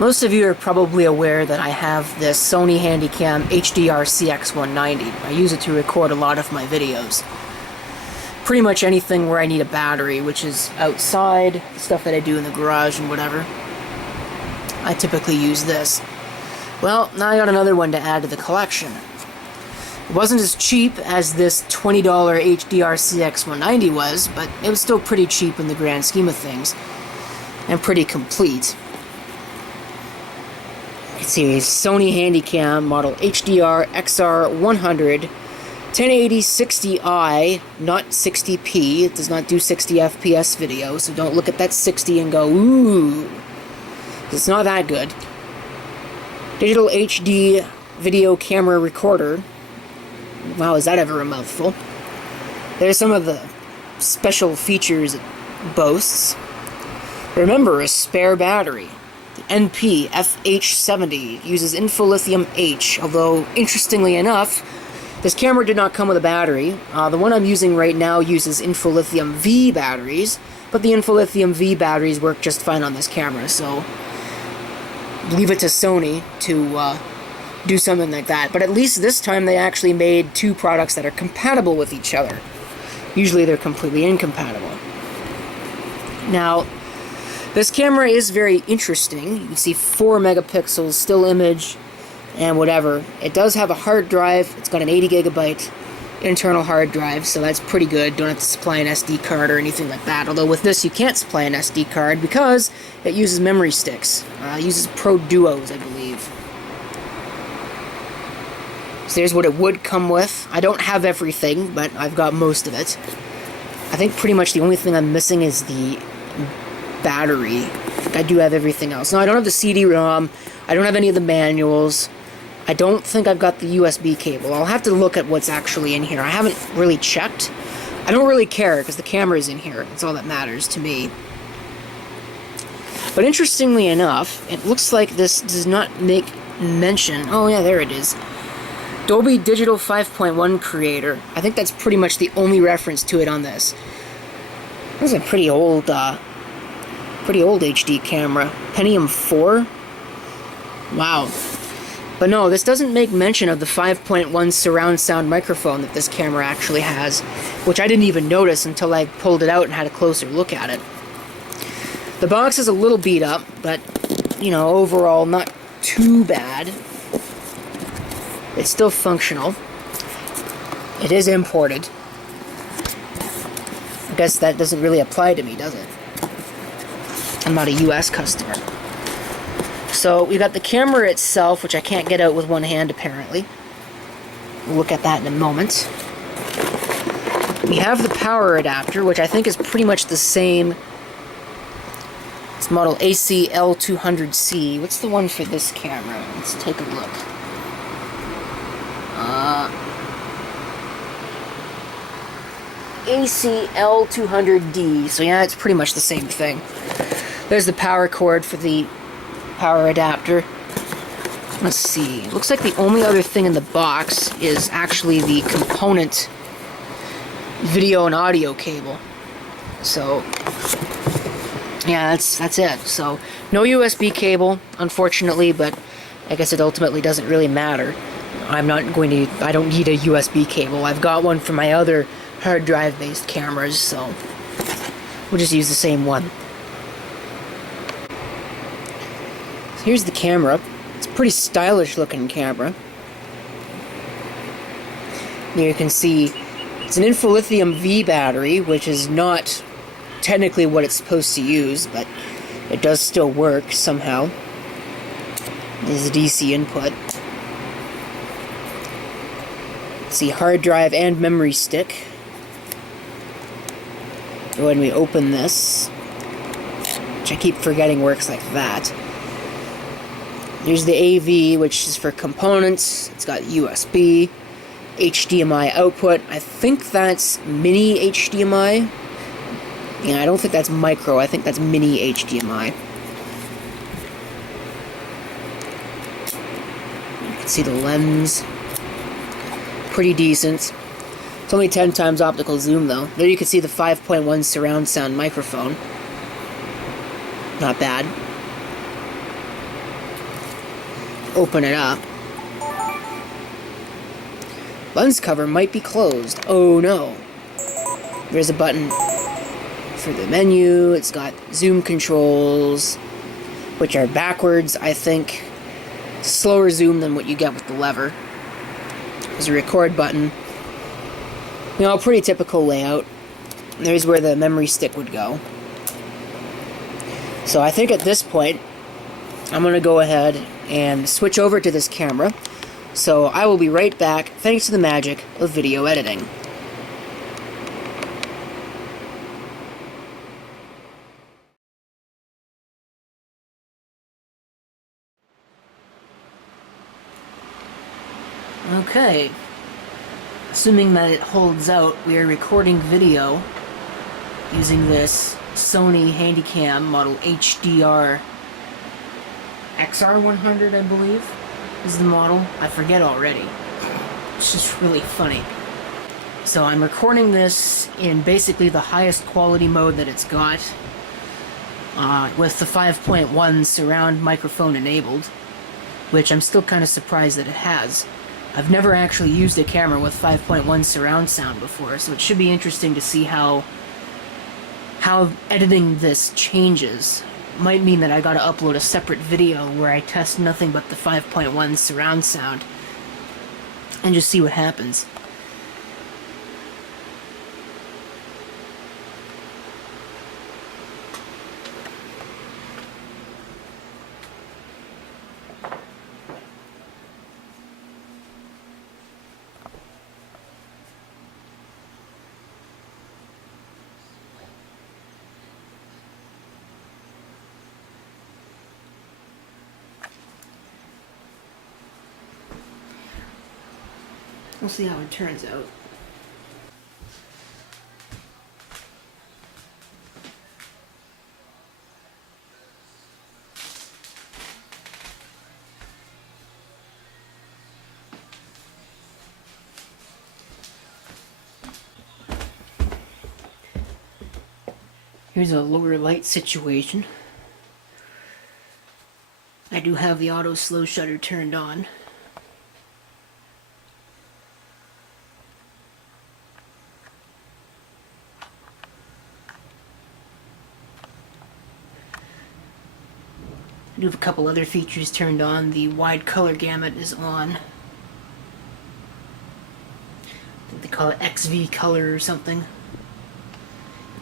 Most of you are probably aware that I have this Sony Handycam HDR-XR100. I use it to record a lot of my videos. Pretty much anything where I need a battery, which is outside, stuff that I do in the garage and whatever. I typically use this. Well, now I got another one to add to the collection. It wasn't as cheap as this $20 HDR-XR100 was, but it was still pretty cheap in the grand scheme of things. And pretty complete. It's a Sony Handycam model HDR-XR100 1080 60i, not 60p. It does not do 60 FPS video, so don't look at that 60 and go, ooh. It's not that good. Digital HD video camera recorder. Wow, is that ever a mouthful? There's some of the special features it boasts. Remember, a spare battery. The NP FH70 uses infolithium H, although, interestingly enough, this camera did not come with a battery. The one I'm using right now uses infolithium V batteries, but the infolithium V batteries work just fine on this camera, so leave it to Sony to do something like that. But at least this time they actually made two products that are compatible with each other. Usually they're completely incompatible. Now, this camera is very interesting. You can see 4 megapixels, still image, and whatever. It does have a hard drive. It's got an 80 gigabyte internal hard drive, so that's pretty good. Don't have to supply an SD card or anything like that. Although with this you can't supply an SD card because it uses memory sticks. It uses Pro Duos, I believe. So there's what it would come with. I don't have everything, but I've got most of it. I think pretty much the only thing I'm missing is the battery. I do have everything else. No, I don't have the CD-ROM. I don't have any of the manuals. I don't think I've got the USB cable. I'll have to look at what's actually in here. I haven't really checked. I don't really care because the camera is in here. That's all that matters to me. But interestingly enough, it looks like this does not make mention. Oh yeah, there it is. Dolby Digital 5.1 Creator. I think that's pretty much the only reference to it on this. This is a pretty old HD camera. Pentium 4? Wow. But no, this doesn't make mention of the 5.1 surround sound microphone that this camera actually has, which I didn't even notice until I pulled it out and had a closer look at it. The box is a little beat up, but, you know, overall not too bad. It's still functional. It is imported. I guess that doesn't really apply to me, does it? I'm not a US customer. So we got the camera itself, which I can't get out with one hand apparently. We'll look at that in a moment. We have the power adapter, which I think is pretty much the same. It's model ACL200C. What's the one for this camera? Let's take a look. ACL200D. So yeah, it's pretty much the same thing. There's the power cord for the power adapter. Let's see. It looks like the only other thing in the box is actually the component video and audio cable. So yeah, that's it. So no USB cable, unfortunately, but I guess it ultimately doesn't really matter. I don't need a USB cable. I've got one for my other hard drive based cameras, so we'll just use the same one. So here's the camera. It's a pretty stylish looking camera. Here you can see it's an infolithium V battery, which is not technically what it's supposed to use, but it does still work somehow. There's a DC input. See, hard drive and memory stick. Go ahead and we open this, which I keep forgetting works like that. There's the AV, which is for components. It's got USB, HDMI output. I think that's mini HDMI. Yeah, I don't think that's micro. I think that's mini HDMI. You can see the lens. Pretty decent. It's only 10 times optical zoom though. There you can see the 5.1 surround sound microphone. Not bad. open it up. Lens cover might be closed. Oh no. There's a button for the menu. It's got zoom controls, which are backwards, I think. Slower zoom than what you get with the lever. There's a record button. You know, pretty typical layout. There's where the memory stick would go. So I think at this point, I'm going to go ahead and switch over to this camera. So I will be right back, thanks to the magic of video editing. Okay. Assuming that it holds out, we are recording video using this Sony Handycam model HDR-XR100, I believe, is the model. I forget already. It's just really funny. So I'm recording this in basically the highest quality mode that it's got, with the 5.1 surround microphone enabled, which I'm still kind of surprised that it has. I've never actually used a camera with 5.1 surround sound before, so it should be interesting to see how editing this changes. Might mean that I gotta upload a separate video where I test nothing but the 5.1 surround sound and just see what happens. We'll see how it turns out. Here's a lower light situation. I do have the auto slow shutter turned on. I do have a couple other features turned on. The wide color gamut is on. I think they call it XV color or something.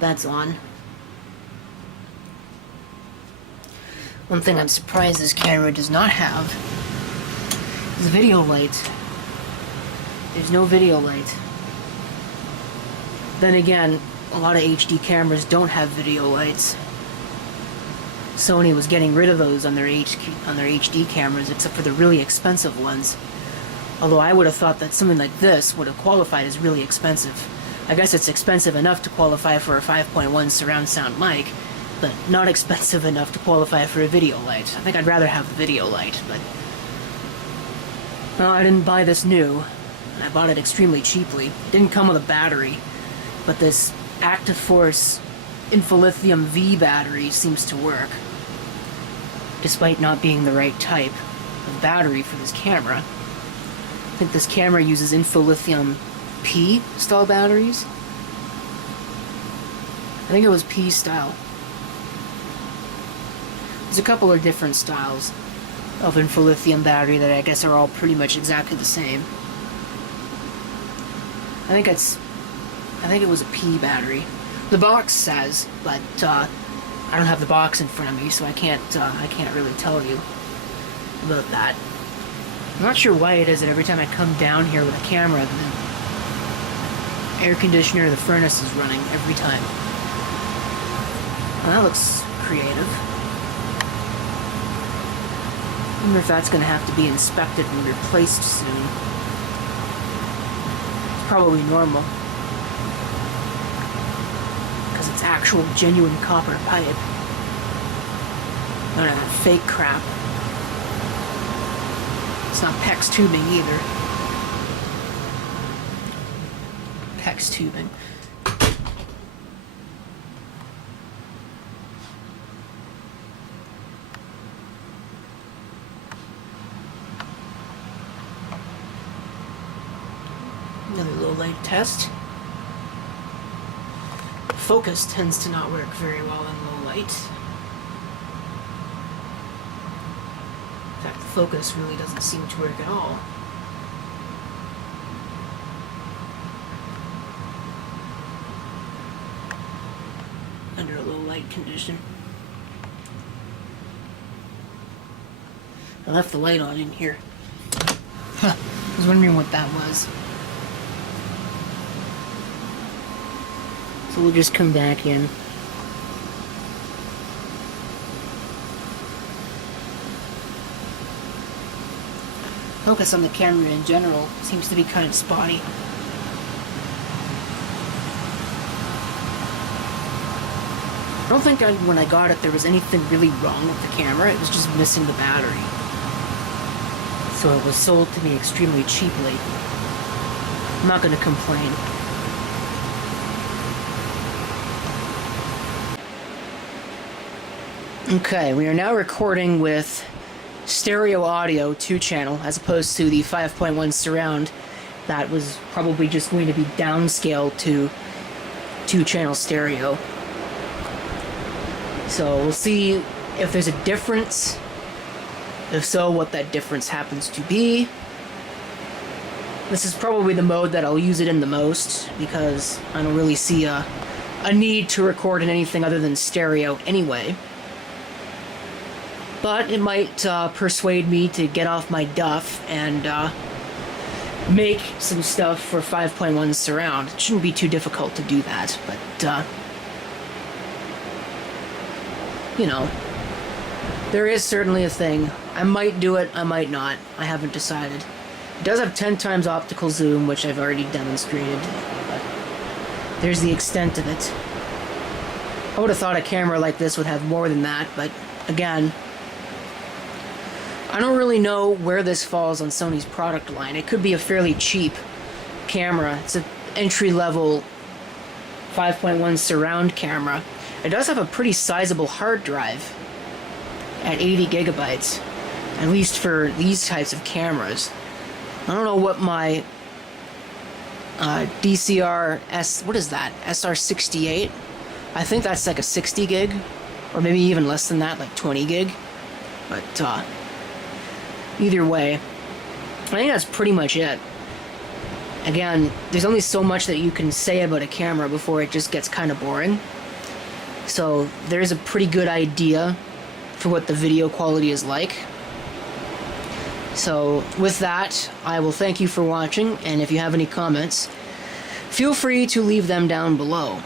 That's on. One thing I'm surprised this camera does not have is video light. There's no video light. Then again, a lot of HD cameras don't have video lights. Sony was getting rid of those on their HD cameras, except for the really expensive ones. Although I would have thought that something like this would have qualified as really expensive. I guess it's expensive enough to qualify for a 5.1 surround sound mic, but not expensive enough to qualify for a video light. I think I'd rather have the video light, but... Well, I didn't buy this new, and I bought it extremely cheaply. It didn't come with a battery, but this Active Force Infolithium V battery seems to work, despite not being the right type of battery for this camera. I think this camera uses Infolithium P style batteries. I think it was P style. There's a couple of different styles of Infolithium battery that I guess are all pretty much exactly the same. I think it was a P battery. The box says, but I don't have the box in front of me, so I can't really tell you about that. I'm not sure why it is that every time I come down here with a camera, the air conditioner or the furnace is running every time. Well, that looks creative. I wonder if that's going to have to be inspected and replaced soon. It's probably normal, because it's actual genuine copper pipe. None of that fake crap. It's not PEX tubing either. PEX tubing. light test. Focus tends to not work very well in low light. In fact, the focus really doesn't seem to work at all. Under a low light condition. I left the light on in here. Huh. I was wondering what that was. So we'll just come back in. Focus on the camera in general seems to be kind of spotty. I don't think when I got it there was anything really wrong with the camera, it was just missing the battery. So it was sold to me extremely cheaply. I'm not going to complain. Okay, we are now recording with stereo audio 2-channel as opposed to the 5.1 surround that was probably just going to be downscaled to 2-channel stereo. So we'll see if there's a difference. If so, what that difference happens to be. This is probably the mode that I'll use it in the most because I don't really see a need to record in anything other than stereo anyway. But it might persuade me to get off my duff and make some stuff for 5.1 surround. It shouldn't be too difficult to do that, but you know, there is certainly a thing. I might do it, I might not. I haven't decided. It does have 10 times optical zoom, which I've already demonstrated, but there's the extent of it. I would have thought a camera like this would have more than that, but again, I don't really know where this falls on Sony's product line. It could be a fairly cheap camera. It's an entry-level 5.1 surround camera. It does have a pretty sizable hard drive at 80 gigabytes, at least for these types of cameras. I don't know what my what is that? SR68? I think that's like a 60 gig, or maybe even less than that, like 20 gig. But either way, I think that's pretty much it. Again, there's only so much that you can say about a camera before it just gets kind of boring. So there's a pretty good idea for what the video quality is like. So with that, I will thank you for watching, and if you have any comments, feel free to leave them down below.